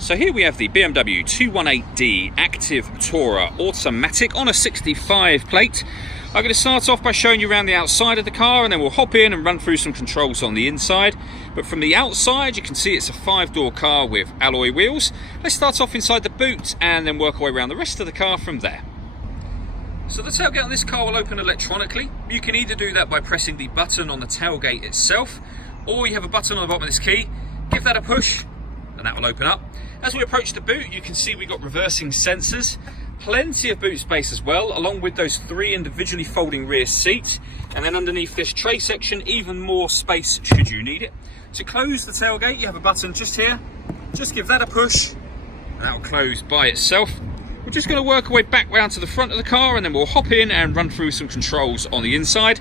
So here we have the BMW 218D Active Tourer Automatic on a 65 plate. I'm going to start off by showing you around the outside of the car, and then we'll hop in and run through some controls on the inside. But from the outside you can see it's a 5-door car with alloy wheels. Let's start off inside the boot and then work our way around the rest of the car from there. So the tailgate on this car will open electronically. You can either do that by pressing the button on the tailgate itself, or you have a button on the bottom of this key. Give that a push and that will open up. As we approach the boot, you can see we've got reversing sensors, plenty of boot space as well, along with those 3 individually folding rear seats, and then underneath this tray section, even more space should you need it. To close the tailgate, you have a button just here. Just give that a push and that will close by itself. We're just going to work our way back round to the front of the car, and then we'll hop in and run through some controls on the inside.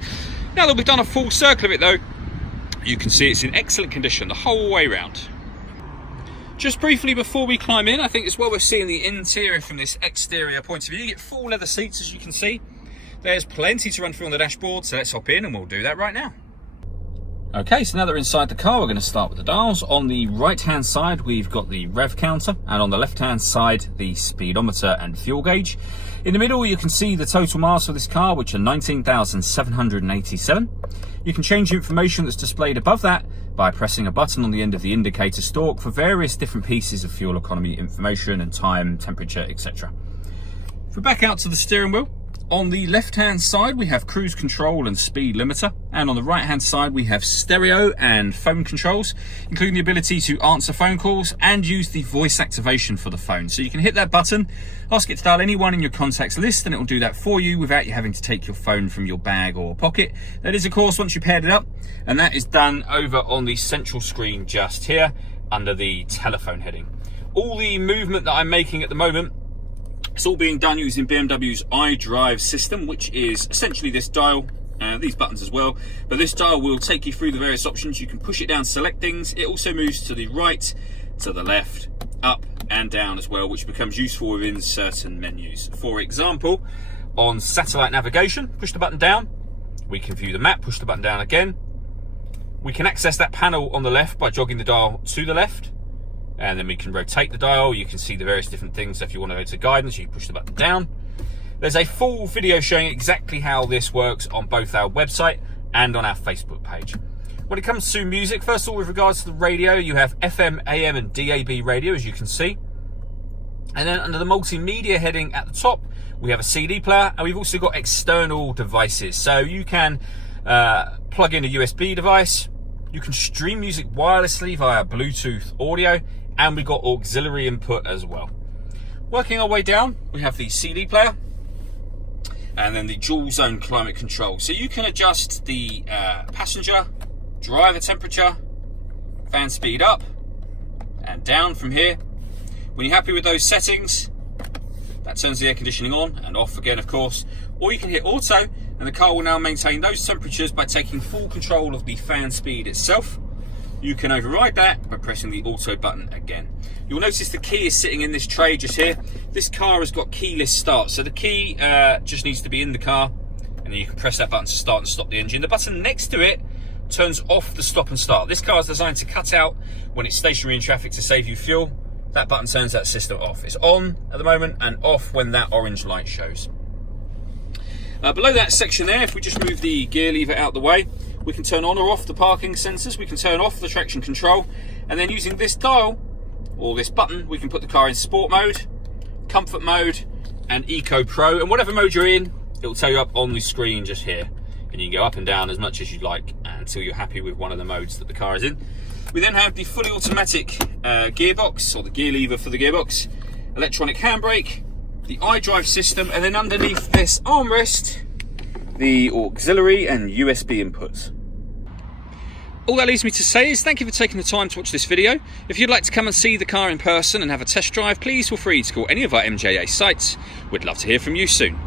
Now that we've done a full circle of it though, you can see it's in excellent condition the whole way round. Just briefly before we climb in, I think it's well worth seeing the interior from this exterior point of view. You get full leather seats, as you can see. There's plenty to run through on the dashboard, so let's hop in and we'll do that right now. Okay, so now that we're inside the car, we're going to start with the dials. On the right hand side we've got the rev counter, and on the left hand side the speedometer and fuel gauge. In the middle you can see the total miles for this car, which are 19,787. You can change the information that's displayed above that by pressing a button on the end of the indicator stalk for various different pieces of fuel economy information and time, temperature, etc. If we back out to the steering wheel, on the left hand side we have cruise control and speed limiter, and on the right hand side we have stereo and phone controls, including the ability to answer phone calls and use the voice activation for the phone. So you can hit that button, ask it to dial anyone in your contacts list, and it will do that for you without you having to take your phone from your bag or pocket. That is of course once you paired it up, and that is done over on the central screen just here under the telephone heading. All the movement that I'm making at the moment, it's all being done using BMW's iDrive system, which is essentially this dial and these buttons as well. But this dial will take you through the various options. You can push it down to select things. It also moves to the right, to the left, up and down as well, which becomes useful within certain menus. For example, on satellite navigation, push the button down. We can view the map, push the button down again. We can access that panel on the left by jogging the dial to the left. And then we can rotate the dial. You can see the various different things. So if you want to go to guidance, you can push the button down. There's a full video showing exactly how this works on both our website and on our Facebook page. When it comes to music, first of all, with regards to the radio, you have FM, AM and DAB radio, as you can see. And then under the multimedia heading at the top, we have a CD player, and we've also got external devices. So you can plug in a USB device. You can stream music wirelessly via Bluetooth audio, and we've got auxiliary input as well. Working our way down, we have the CD player and then the dual zone climate control. So you can adjust the passenger, driver temperature, fan speed up and down from here. When you're happy with those settings, that turns the air conditioning on and off again, of course. Or you can hit auto, and the car will now maintain those temperatures by taking full control of the fan speed itself. You can override that by pressing the auto button again. You'll notice the key is sitting in this tray just here. This car has got keyless start, so the key just needs to be in the car, and then you can press that button to start and stop the engine. The button next to it turns off the stop and start. This car is designed to cut out when it's stationary in traffic to save you fuel. That button turns that system off. It's on at the moment and off when that orange light shows. Below that section there, if we just move the gear lever out the way, we can turn on or off the parking sensors, we can turn off the traction control, and then using this dial, or this button, we can put the car in sport mode, comfort mode, and eco pro, and whatever mode you're in, it will tell you up on the screen just here. And you can go up and down as much as you'd like until you're happy with one of the modes that the car is in. We then have the fully automatic gearbox, or the gear lever for the gearbox, electronic handbrake, the iDrive system, and then underneath this armrest, the auxiliary and USB inputs. All that leaves me to say is thank you for taking the time to watch this video. If you'd like to come and see the car in person and have a test drive, please feel free to call any of our MJA sites. We'd love to hear from you soon.